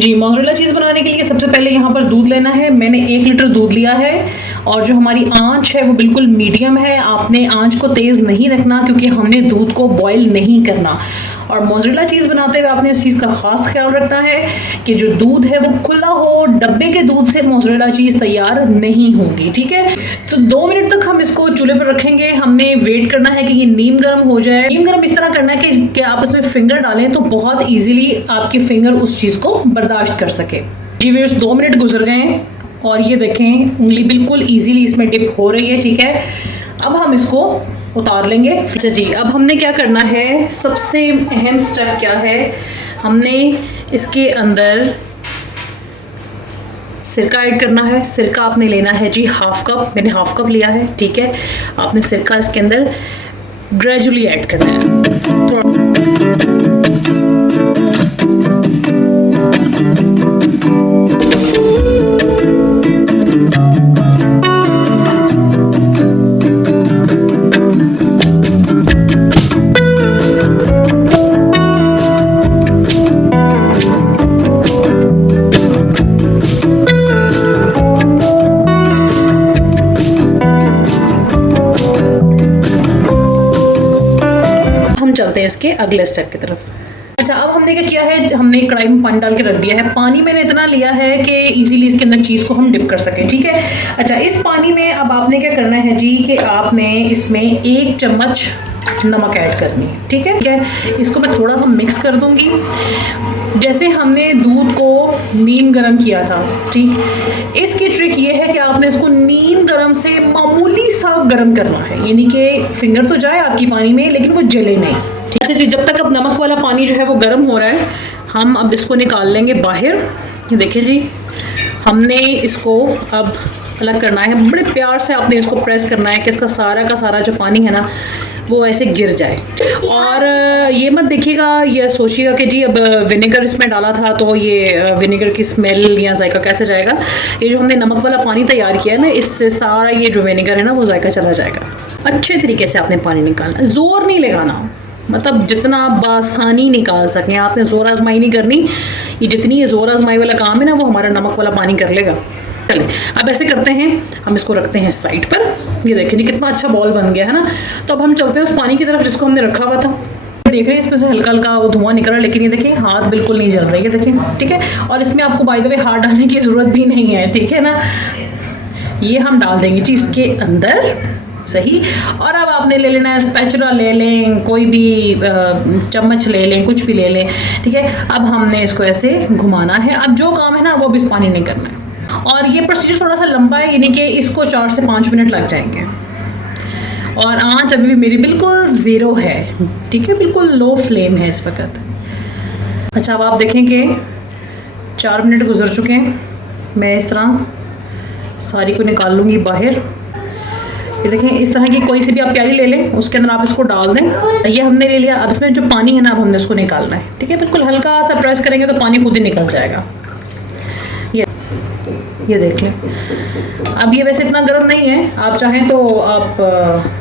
जी, mozzarella cheese बनाने के लिए सबसे पहले यहाँ पर दूध लेना है। मैंने 1 लीटर दूध लिया है और जो हमारी आँच है वो बिल्कुल मीडियम है। आपने आँच को तेज़ नहीं रखना क्योंकि हमने दूध को बॉयल नहीं करना। और मोज़रेला चीज़ बनाते हुए आपने इस चीज़ का ख़ास ख्याल रखना है कि जो दूध है वो खुला हो। डब्बे के दूध से मोज़रेला चीज़ तैयार नहीं होगी, ठीक है। तो 2 मिनट तक हम इसको चूल्हे पर रखेंगे। हमने वेट करना है कि ये नीम गर्म हो जाए। नीम गर्म इस तरह करना है कि आप इसमें फिंगर डालें तो बहुत ईजिली आपके फिंगर उस चीज़ को बर्दाश्त कर सके। जी व्यूअर्स, 2 मिनट गुजर गए हैं और ये देखें उंगली बिल्कुल ईजिली इसमें डिप हो रही है, ठीक है। अब हम इसको उतार लेंगे। अच्छा जी, अब हमने क्या करना है, सबसे अहम स्टेप क्या है, हमने इसके अंदर सिरका ऐड करना है। सिरका आपने लेना है जी 1/2 कप, मैंने 1/2 कप लिया है, ठीक है। आपने सिरका इसके अंदर ग्रेजुअली ऐड करना है। चलते हैं इसके अगले स्टेप की तरफ। अच्छा, अब हमने क्या किया है, हमने कढ़ाई में पानी डाल के रख दिया है। पानी मैंने इतना लिया है कि इजीली इसके अंदर चीज़ को हम डिप कर सकें, ठीक है। अच्छा, इस पानी में अब आपने क्या करना है जी कि आपने इसमें 1 चम्मच नमक ऐड करनी है, ठीक है। इसको मैं थोड़ा सा मिक्स कर दूंगी। जैसे हमने दूध को नीम गरम किया था, ठीक, इसकी ट्रिक ये है कि आपने इसको नीम गरम से मामूली सा गरम करना है, यानी कि फिंगर तो जाए आपकी पानी में लेकिन वो जले नहीं, ठीक है जी। जब तक अब नमक वाला पानी जो है वो गर्म हो रहा है, हम अब इसको निकाल लेंगे बाहर। ये देखिए जी, हमने इसको अब अलग करना है। बड़े प्यार से आपने इसको प्रेस करना है कि इसका सारा का सारा जो पानी है ना वो ऐसे गिर जाए। और ये मत देखिएगा, ये सोचिएगा कि जी अब विनेगर इसमें डाला था तो ये विनेगर की स्मेल या जायका कैसे जाएगा। ये जो हमने नमक वाला पानी तैयार किया है ना, इससे सारा ये जो विनेगर है ना वो जायका चला जाएगा। अच्छे तरीके से आपने पानी निकालना, जोर नहीं लगाना, मतलब जितना बासानी निकाल सकें। आपने जोर आजमाई नहीं करनी। ये जितनी ये जोर आजमाई वाला काम है ना वो हमारा नमक वाला पानी कर लेगा। चलें, अब ऐसे करते हैं, हम इसको रखते हैं साइड पर। ये देखें जी कितना अच्छा बॉल बन गया है ना। तो अब हम चलते हैं उस पानी की तरफ जिसको हमने रखा हुआ था। देख रहे हैं इसमें से हल्का हल्का वो धुआं निकल रहा है, लेकिन ये देखिए हाथ बिल्कुल नहीं जल रही है, देखें, ठीक है। और इसमें आपको बाय द वे हाथ डालने की ज़रूरत भी नहीं है, ठीक है ना। ये हम डाल देंगे जी इसके अंदर, सही। और अब आपने ले लेना है, स्पैचुला ले लें, कोई भी चम्मच ले लें, कुछ भी ले लें, ठीक है। अब हमने इसको ऐसे घुमाना है। अब जो काम है ना वो अब इस पानी में करना है। और ये प्रोसीजर थोड़ा सा लंबा है, यानी कि इसको 4 से 5 मिनट लग जाएंगे। और आँच अभी भी मेरी बिल्कुल ज़ीरो है, ठीक है, बिल्कुल लो फ्लेम है इस वक्त। अच्छा, अब आप देखें कि 4 मिनट गुजर चुके हैं। मैं इस तरह सारी को निकाल लूँगी बाहर। ये देखें, इस तरह की कोई सी भी आप प्याली ले लें, उसके अंदर आप इसको डाल दें। ये हमने ले लिया। अब इसमें जो पानी है ना, अब हमने उसको निकालना है, ठीक है। बिल्कुल हल्का सा प्रेस करेंगे तो पानी खुद ही निकल जाएगा। ये देख लें। अब ये वैसे इतना गर्म नहीं है, आप चाहें तो आप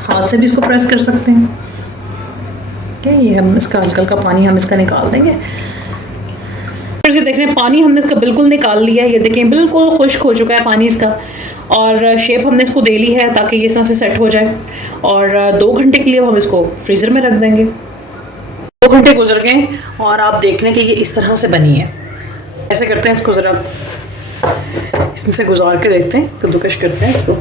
हाथ से भी इसको प्रेस कर सकते हैं, ठीक है। ये हम इसका हल्का हल्का पानी हम इसका निकाल देंगे। फिर से देख रहे हैं पानी हमने इसका बिल्कुल निकाल लिया है। ये देखें बिल्कुल खुश्क हो चुका है पानी इसका। और शेप हमने इसको दे ली है ताकि ये इस तरह से सेट हो जाए। और 2 घंटे के लिए हम इसको फ्रीज़र में रख देंगे। 2 घंटे गुजर गए और आप देख लें कि ये इस तरह से बनी है। ऐसे करते हैं, इसको ज़रा इसमें से गुजार के देखते हैं, कद्दूकश करते हैं इसको।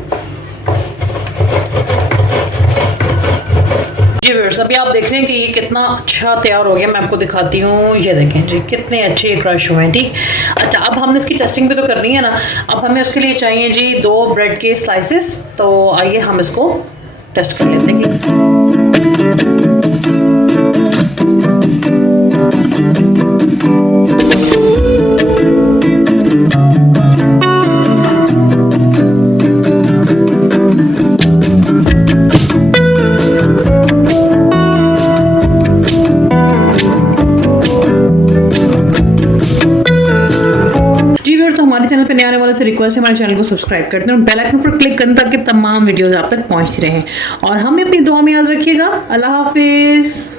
जी व्यूअर्स, अभी आप देख रहे हैं कि ये कितना अच्छा तैयार हो गया। मैं आपको दिखाती हूँ। ये देखें जी कितने अच्छे क्रश हुए हैं, ठीक। अच्छा, अब हमने इसकी टेस्टिंग भी तो करनी है ना। अब हमें उसके लिए चाहिए जी 2 ब्रेड के स्लाइसेस। तो आइए हम इसको टेस्ट कर लेते हैं। हमारे चैनल पे नए आने वालों से रिक्वेस्ट है, हमारे चैनल को सब्सक्राइब करते हैं और बेल आइकन पर क्लिक करने ताकि तमाम वीडियोस आप तक पहुंचती रहें। और हमें अपनी दुआ में याद रखिएगा। अल्लाह हाफिज़।